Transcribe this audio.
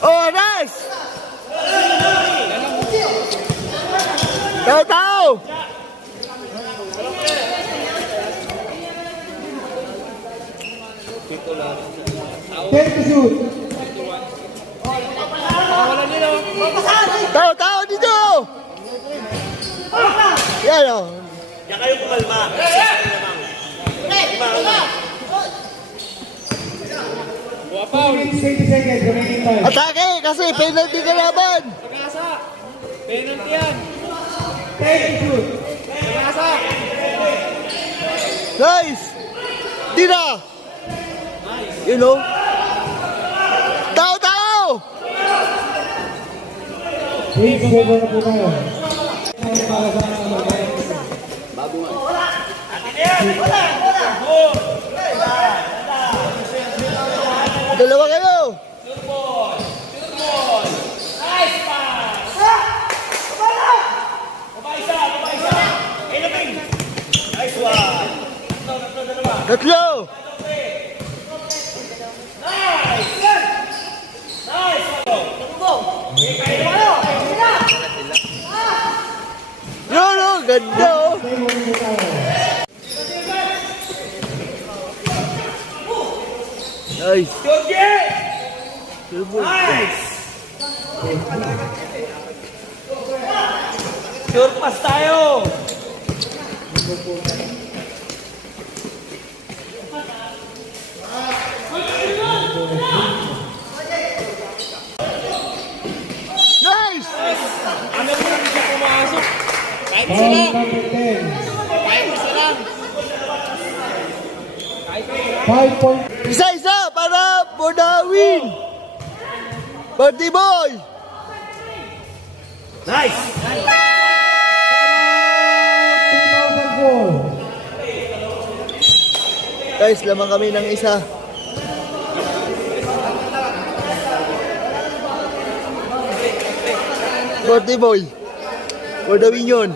Oh, nice! Tao! 10 to shoot. Tao dito! Yan o. Yan kayo kumalma. Minutes, 20 seconds, remaining time. Atake kasi penalty ka laban. Penalty yan. 10 to shoot. Nice! Tira! You know? Tao! 8 over na po tayo. Para sa Dalawa kayo! Tatlo! Yun, ganda oh! Nice! Sure pass tayo. Nice! Ano mo lang siya pumasok? Kahit isa Foul lang. number 10. Kahit isa lang. 5 point. Isa-isa para for the win! Birthday boy! Nice. 2004. Guys, lamang kami ng isa. Birthday boy! For the win yun!